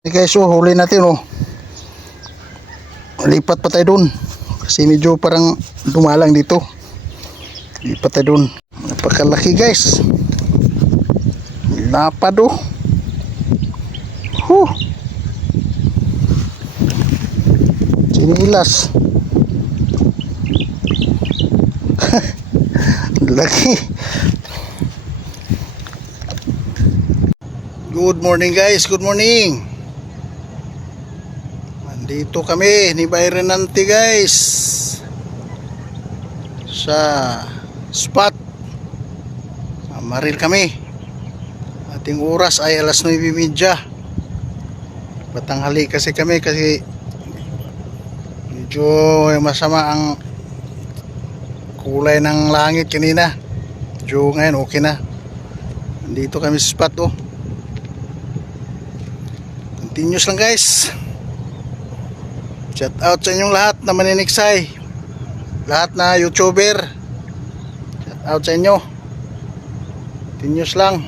Okay guys, so huli natin oh. Lipat pa tayo dun. Kasi medyo parang dumalang dito. Lipat tayo dun. Napakalaki guys. Lapad oh. Sinilas. Laki. Good morning guys, good morning. Dito kami ni Byron Nante guys sa spot. Maril kami. Ating oras ay alas 9:30. Batanghali kasi kami kasi medyo masama ang kulay ng langit kanina. Medyo ngayon okay na. Dito kami sa spot oh. Continuous lang guys. Shout out sa inyong lahat na maniniksay, lahat na YouTuber. Shout out sa inyo. Continuous lang.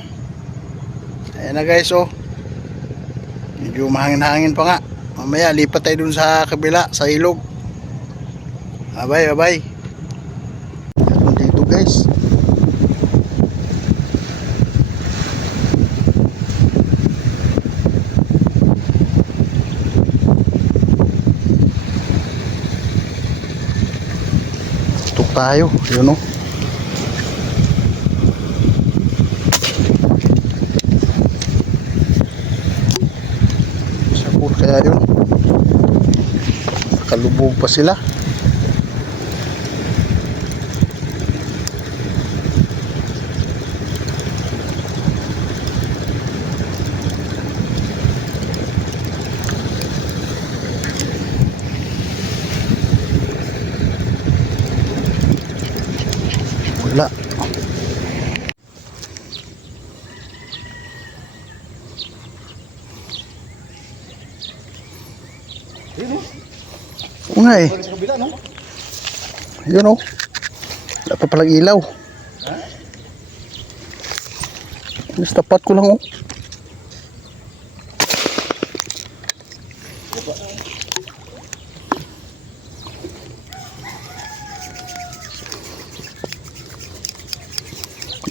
Ayan na guys oh. Medyo mahangin-hangin pa nga. Mamaya lipat tayo dun sa kabila, sa ilog. Bye bye. Dito guys. Tayo, yun o. Sapul kaya yun. Nakalubog pa sila. Wala. Nga eh. Yun o. Wala pa palang ilaw. Mas tapat ko lang o.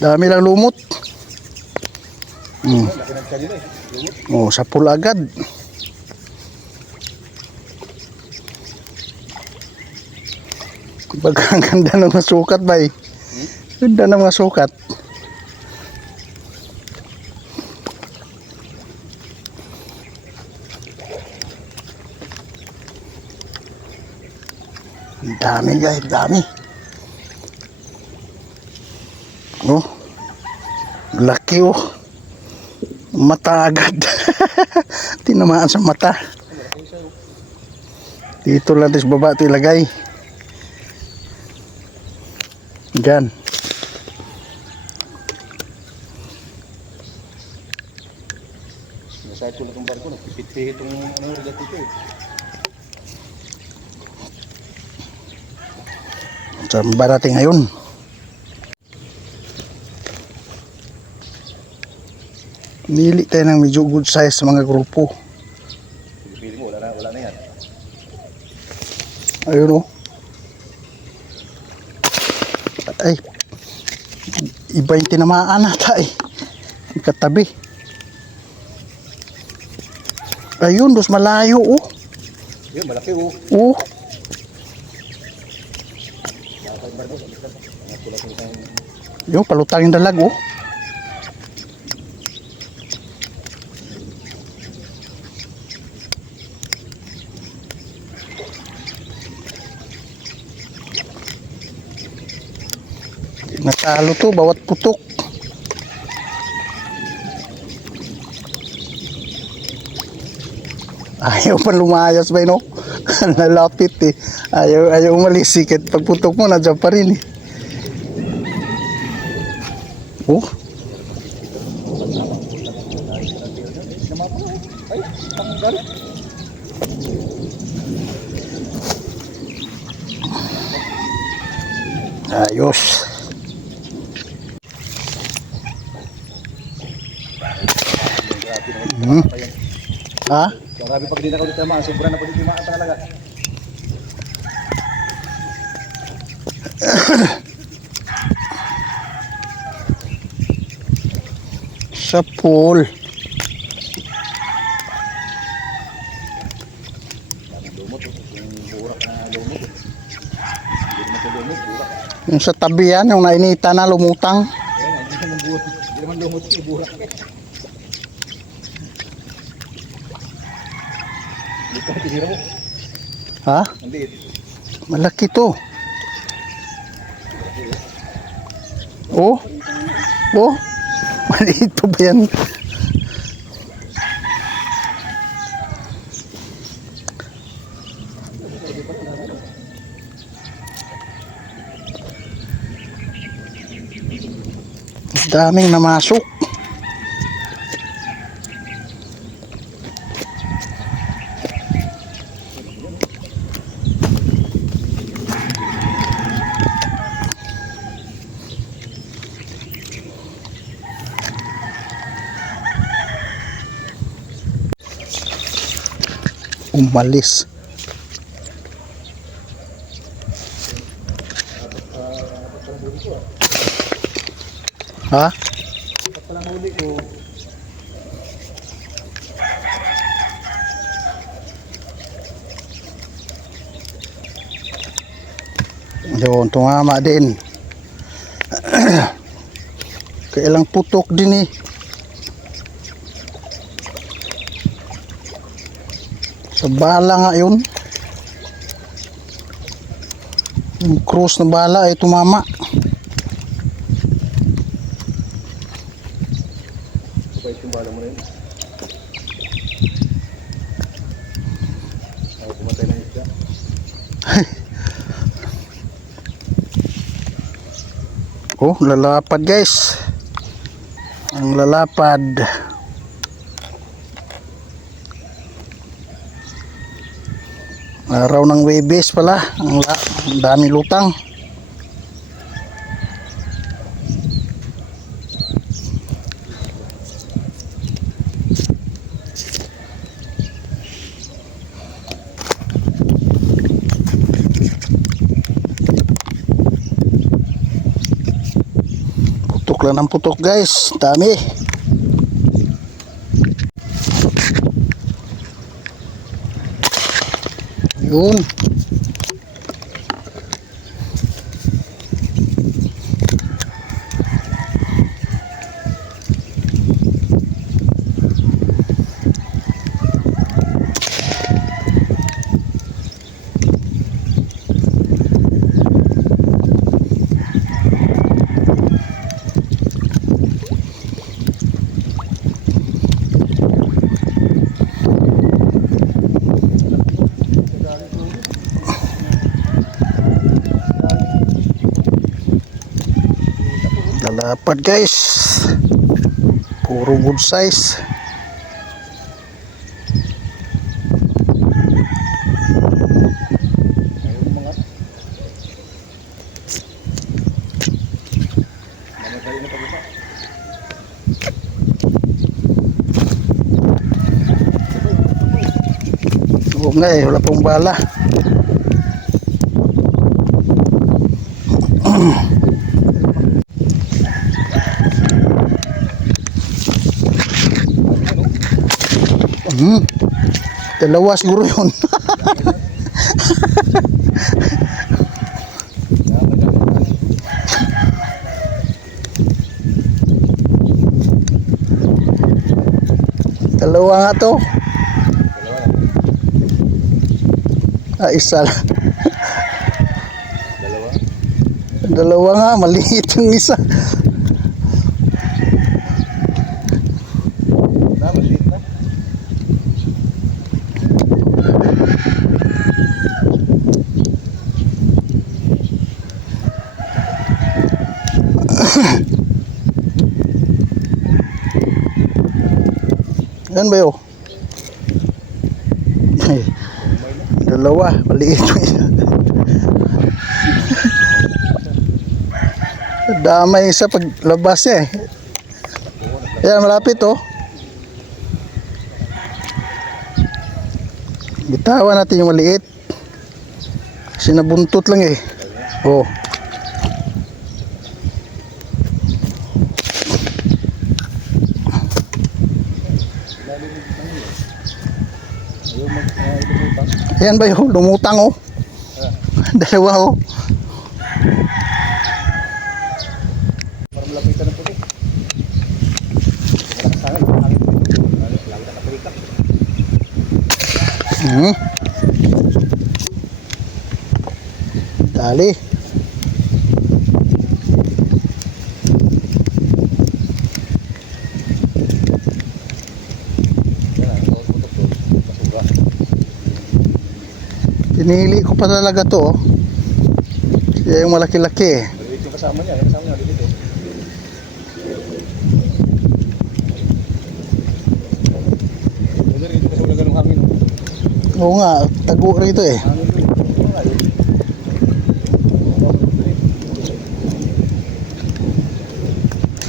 Dami lang lumot. Oh, sapul agad. Ang ganda ng mga sukat ba eh. Ganda ng mga sukat. Dami guys, dami. Oh, laki oh. Mata agad. Tinamaan sa mata. Dito lang sa baba ito ilagay. Diyan. Nasa ito lang itong barko. Nagpipit-pihit itong regat ito eh. Saan ba natin ngayon? Pili tayo ng medyo good size sa mga grupo. Pili mo, wala na yan. Ayun o. Ay, iba yung tinamaan nata eh. Katabi. Ayun, dos malayo o. Yun, malaki o. Oo. Yung palutang yung dalag o. Natalo to bawat putok. Ayaw pa lumayas ba no? Nalapit eh. Ayaw umalis eh. Pag putok mo nandiyan pa rin eh. Oh. Ayos. Ha? Grabe pag di na ako dito tamaan. Sobra na po dito tamaan talaga. Sa pool. Lumot. Yung burak na lumot. Hindi naman ito lumot. Burak. Yung sa tabi yan, yung nainita na lumutang. Hindi naman burak. Hindi naman lumot. Burak. Dito ang tinira mo. Ha? Ang liit. Malaki to. Oh? Oh? Maliit pa ba yan? Daming namasok. Umalis. Ha? Palang huli ko. Yun, tumama din. Kailang putok din eh. Sa bala nga yun. Yung cross na bala ay tumama. Kapait yung bala mo na yun. Ay, pumatay ng isda. Oh, lalapad guys. Ang lalapad. Araw ng Webes pala. Ang dami lutang. Putok lang ng putok guys. Dami. Yun. Lalapad guys. Puro good size. Huwag nga eh, wala pong bala. Dalawa siguro yun. Dalawa nga to. Isa lang. Dalawa nga, maliit yung isa. Maliit na. Yan ba yun? Dalawa, maliit yung isa. Damay isa paglabas niya eh. Yan, malapit oh. Bitawan natin yung maliit. Kasi nabuntot lang eh. Oh. Ayan ba yun? Lumutang oh. Dalawa oh. Para malapitan ng puti. Malakas sana, yung hangin. Lagi na kapalitan. Dali. Pinili ko pa talaga to oh. Kaya yung malaki-laki eh. Maliit yung kasama niya. Yung kasama niya, maliit eh. Pwede rin ito kasi wala ganung hangin. Oo nga, tago rito eh. Hangin doon. Oo nga yun.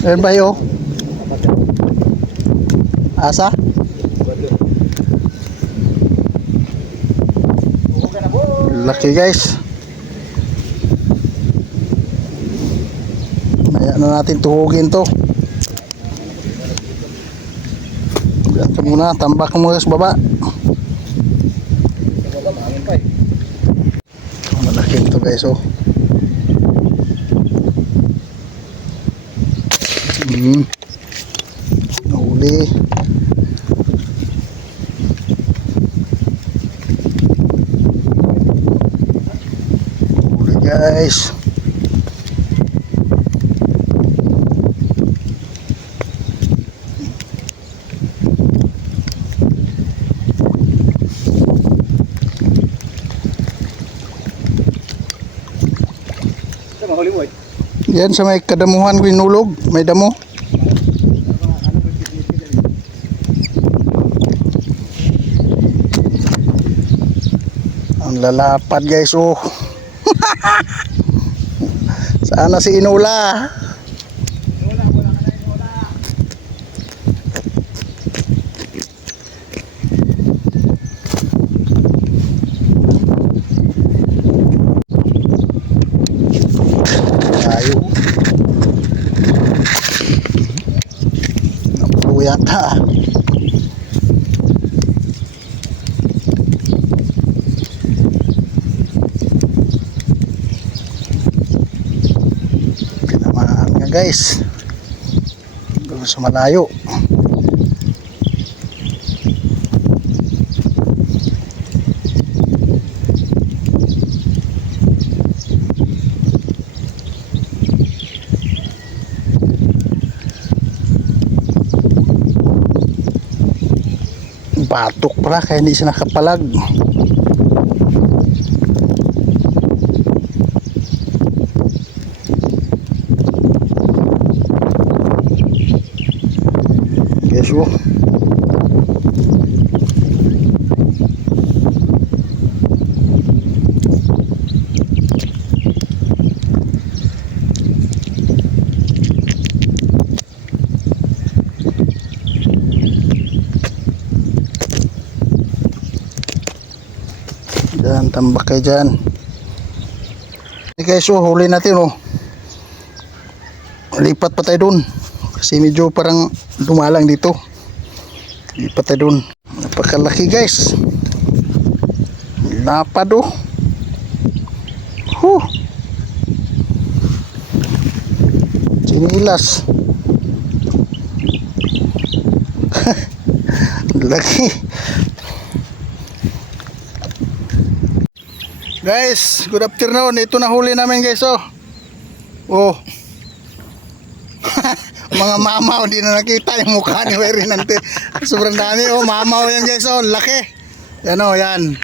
Ayan ba yun? Asa? Laki guys. Ayan na natin tuhugin to. Diyan ka muna, tambak ka muna sa baba. Malaki to guys oh. Nahuli. Nahuli guys. Ito mahuli mo eh. Yan sa may kadamuhan ko inulog. May damo. Ang lalapad guys oh. Sana si Inula. Tayo. Napulo yata. Tinamaan nga guys. Doon sa malayo. Batok pala kaya hindi siya nakapalag. Guys oh. Diyan, tambak kayo dyan. Okay guys, oh, huli natin oh. Lipat pa tayo dun. Kasi medyo parang dumalang dito. Lipat tayo dun. Napakalaki guys. Lapad oh. Sinilas. Laki. Guys, good afternoon. Ito na huli namin guys oh. Oh. Mga mamaw, hindi na nakita yung mukha ni Werinante. Sobrang dami oh, mamaw yan guys oh, laki. Yan oh, yan.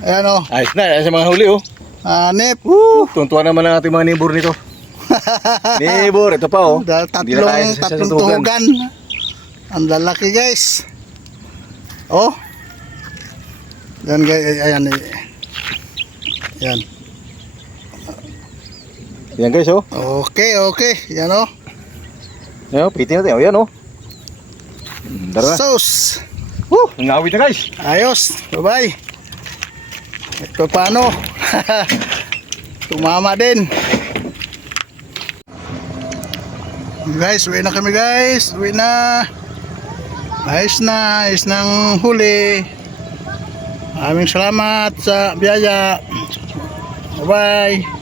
Ayan oh. Ayos na, ayos sa mga huli oh. Hanip. Tuntuan naman ang ating mga neighbor nito. Neighbor, ito pa oh. Tatlong tuhugan. Ang lalaki guys. Oh. Yan guys, ayan. Yan. Yan guys oh. Okay, okay. Yan oh. Yan oh, pitin natin oh, yan oh. Tara na. Sauce. Ngawit na guys. Ayos. Bye-bye. Ito paano? Tumama din. Guys, uwi na kami guys. Uwi na. Ayos na. Ayos ng huli. Maraming salamat sa biyaya. Bye-bye.